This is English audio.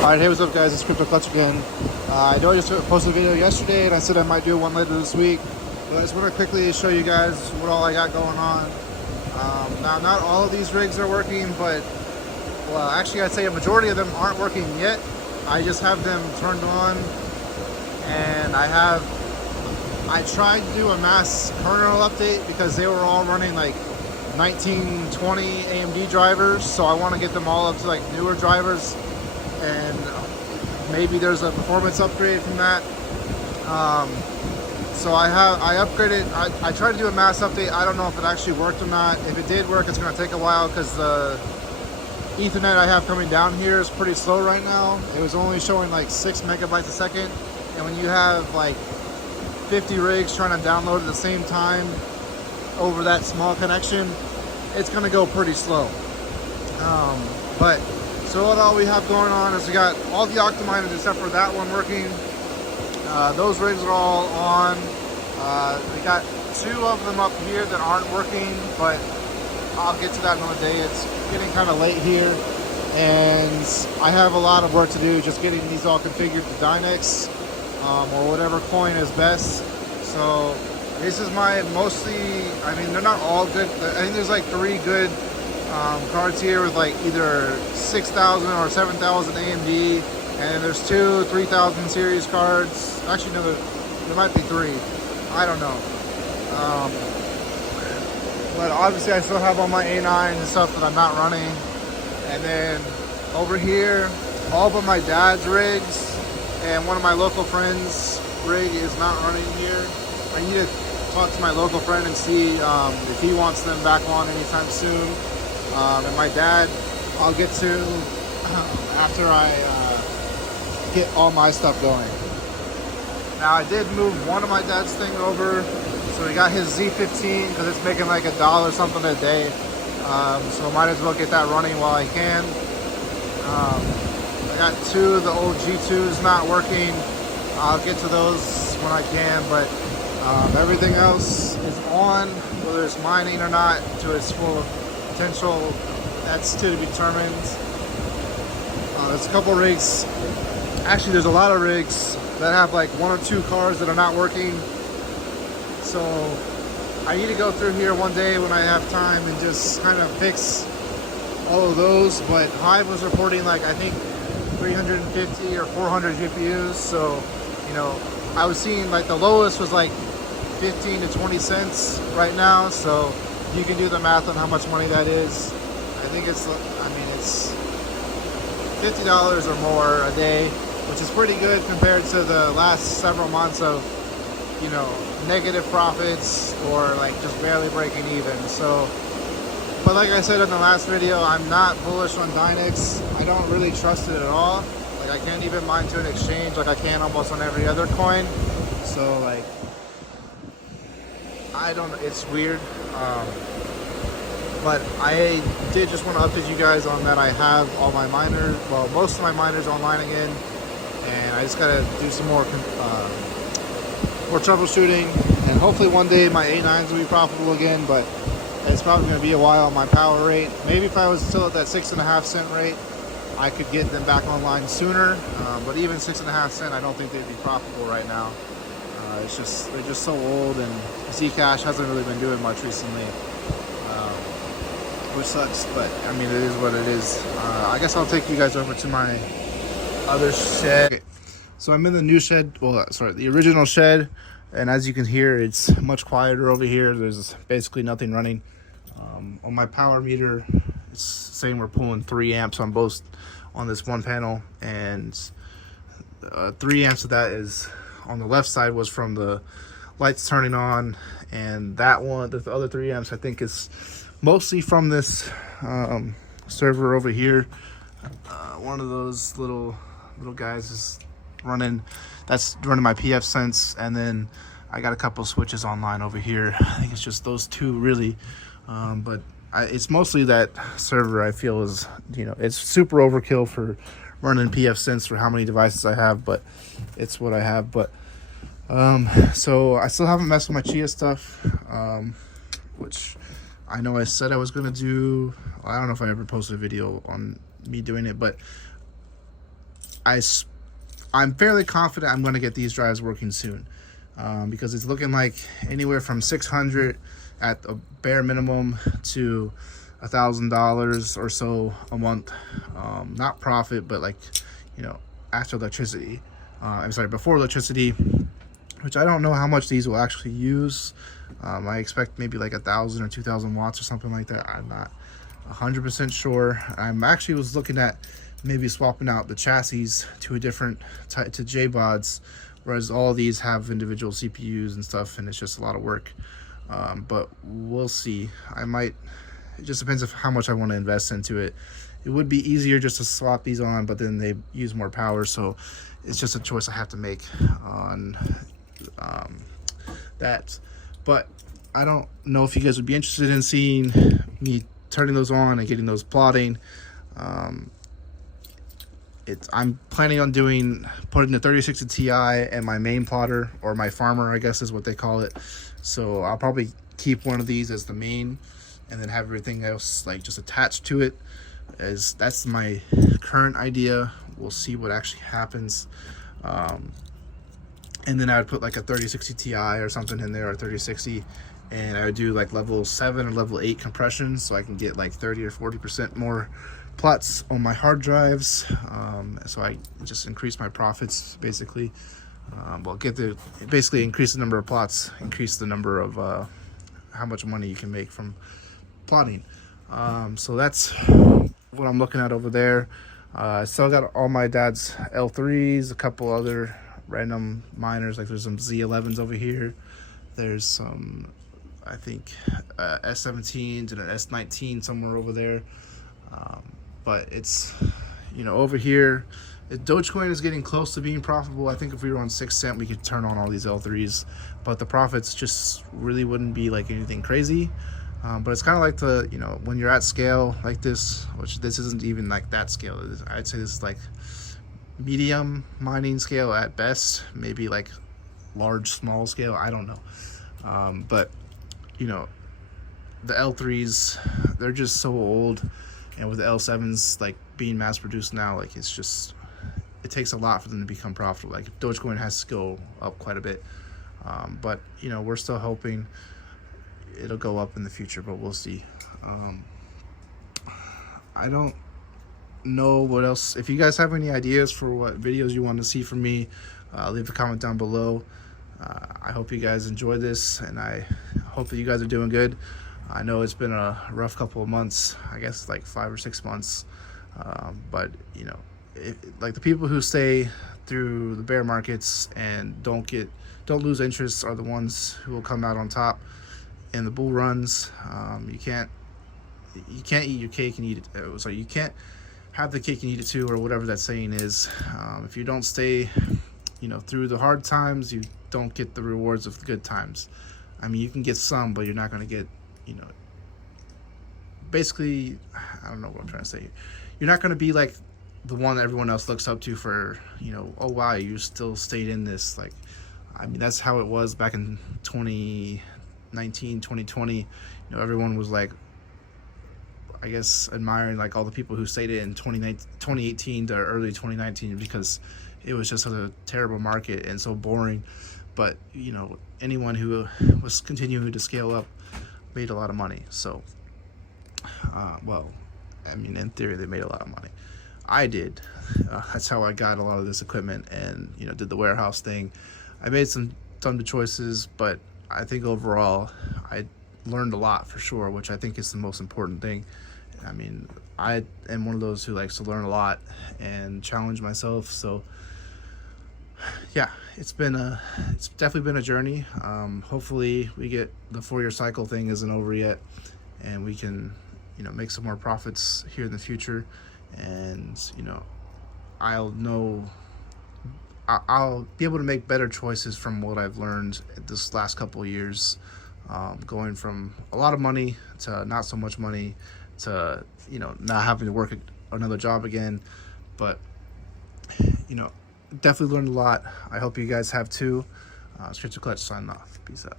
Alright, hey, what's up guys, it's Crypto Clutch again. I know I just posted a video yesterday and I said I might do one later this week, but I just want to quickly show you guys what all I got going on. Now, not all of these rigs are working, but, well, actually I'd say a majority of them aren't working yet. I just have them turned on, and I tried to do a mass kernel update because they were all running like 1920 AMD drivers, so I want to get them all up to like newer drivers, and maybe there's a performance upgrade from that. So I upgraded. I tried to do a mass update. I don't know if it actually worked or not. If it did work, it's going to take a while because the Ethernet I have coming down here is pretty slow right now. It was only showing like 6 megabytes a second, and when you have like 50 rigs trying to download at the same time over that small connection, it's going to go pretty slow. But so what all we have going on is we got all the Octominers except for that one working. Those rigs are all on. We got 2 of them up here that aren't working, but I'll get to that another day. It's getting kind of late here, and I have a lot of work to do just getting these all configured to Dynex, or whatever coin is best. So this is my mostly, I mean, they're not all good. I think there's like 3 good cards here with like either 6,000 or 7,000 AMD, and there's 2 3,000 series cards. Actually, no, there might be 3. I don't know. But obviously I still have all my A9s and stuff that I'm not running. And then over here, all but my dad's rigs and one of my local friends' rig is not running here. I need to talk to my local friend and see if he wants them back on anytime soon. And my dad, I'll get to after I get all my stuff going. Now, I did move one of my dad's thing over, so we got his Z15 because it's making like $1 something a day. So I might as well get that running while I can. I got 2 of the old G2s not working. I'll get to those when I can, but everything else is on, whether it's mining or not, to its full potential. That's to be determined. There's a couple rigs. Actually, there's a lot of rigs that have like 1 or 2 cars that are not working. So I need to go through here one day when I have time and just kind of fix all of those. But Hive was reporting like, I think 350 or 400 GPUs. So, you know, I was seeing like the lowest was like 15 to 20 cents right now. So you can do the math on how much money that is. I think it's, I mean, it's $50 or more a day, which is pretty good compared to the last several months of, you know, negative profits or like just barely breaking even. So, but like I said in the last video, I'm not bullish on Dynex. I don't really trust it at all. Like, I can't even mine to an exchange like I can almost on every other coin. So like, I don't, it's weird. But I did just want to update you guys on that. I have all my miners, well, most of my miners online again, and I just gotta do some more troubleshooting, and hopefully one day my A9s will be profitable again, but it's probably going to be a while on my power rate. Maybe if I was still at that 6.5 cent rate, I could get them back online sooner, but even 6.5 cent, I don't think they'd be profitable right now. It's just, they're just so old, and Zcash hasn't really been doing much recently, which sucks, but I mean, it is what it is. I guess I'll take you guys over to my other shed. Okay. So I'm in the new shed, well, sorry, the original shed, and as you can hear, it's much quieter over here. There's basically nothing running. On my power meter, it's saying we're pulling 3 amps on both, on this one panel, and 3 amps of that is on the left side was from the lights turning on, and that one, the other 3 amps, I think is mostly from this server over here. One of those little guys is running, that's running my PF Sense, and then I got a couple switches online over here. I think it's just those 2 really, but it's mostly that server. I feel is, you know, it's super overkill for running PF Sense for how many devices I have, but it's what I have. But so I still haven't messed with my Chia stuff, which I know I said I was gonna do. I don't know if I ever posted a video on me doing it, but I'm fairly confident I'm going to get these drives working soon, because it's looking like anywhere from 600 at a bare minimum to $1,000 or so a month, not profit, but like, you know, after electricity. I'm sorry, before electricity, which I don't know how much these will actually use. I expect maybe like 1,000 or 2,000 watts or something like that. I'm not 100% sure. I'm actually was looking at maybe swapping out the chassis to a different type, to JBODs, whereas all these have individual CPUs and stuff, and it's just a lot of work. But we'll see. It just depends on how much I want to invest into it. It would be easier just to swap these on, but then they use more power, so it's just a choice I have to make on that. But I don't know if you guys would be interested in seeing me turning those on and getting those plotting. I'm planning on putting the 3060 Ti and my main plotter, or my farmer, I guess is what they call it. So I'll probably keep one of these as the main, and then have everything else like just attached to it. As that's my current idea. We'll see what actually happens. And then I would put like a 3060 Ti or something in there, or 3060, and I would do like level 7 or level 8 compression, so I can get like 30 or 40% more plots on my hard drives. So I just increase my profits basically. Basically increase the number of plots, increase the number of how much money you can make from plotting. So that's what I'm looking at over there. I still got all my dad's L3s, a couple other random miners, like there's some Z11s over here. There's some, I think, S17s and an S19 somewhere over there. But it's, you know, over here, Dogecoin is getting close to being profitable. I think if we were on 6 cent, we could turn on all these L3s, but the profits just really wouldn't be like anything crazy. But it's kind of like when you're at scale like this, which this isn't even like that scale. I'd say this is like medium mining scale at best, maybe like large, small scale. I don't know. But, you know, the L3s, they're just so old. And with the L7s like being mass produced now, like it takes a lot for them to become profitable. Like Dogecoin has to go up quite a bit. But, you know, we're still hoping it'll go up in the future, but we'll see. I don't know what else. If you guys have any ideas for what videos you want to see from me, leave a comment down below. I hope you guys enjoyed this, and I hope that you guys are doing good. I know it's been a rough couple of months, I guess like 5 or 6 months, but you know, like the people who stay through the bear markets and don't lose interest are the ones who will come out on top in the bull runs. You can't eat your cake and eat it. So you can't have the cake and eat it too, or whatever that saying is. If you don't stay, you know, through the hard times, you don't get the rewards of the good times. I mean, you can get some, but you're not going to get, you know, basically, I don't know what I'm trying to say. You're not going to be like the one that everyone else looks up to for, you know, oh wow, you still stayed in this. Like, I mean, that's how it was back in 2019, 2020. You know, everyone was like, I guess, admiring like all the people who stayed in 2018 to early 2019, because it was just a terrible market and so boring. But, you know, anyone who was continuing to scale up made a lot of money. So, well, I mean, in theory, they made a lot of money. I did. That's how I got a lot of this equipment and, you know, did the warehouse thing. I made some dumb choices, but I think overall I learned a lot for sure, which I think is the most important thing. I mean, I am one of those who likes to learn a lot and challenge myself. So yeah, it's definitely been a journey. Hopefully we get the 4-year cycle thing isn't over yet, and we can, you know, make some more profits here in the future. And, you know, I'll be able to make better choices from what I've learned this last couple of years, going from a lot of money to not so much money to, you know, not having to work another job again. But, you know, definitely learned a lot. I hope you guys have too. Scripture Clutch signing off. Peace out.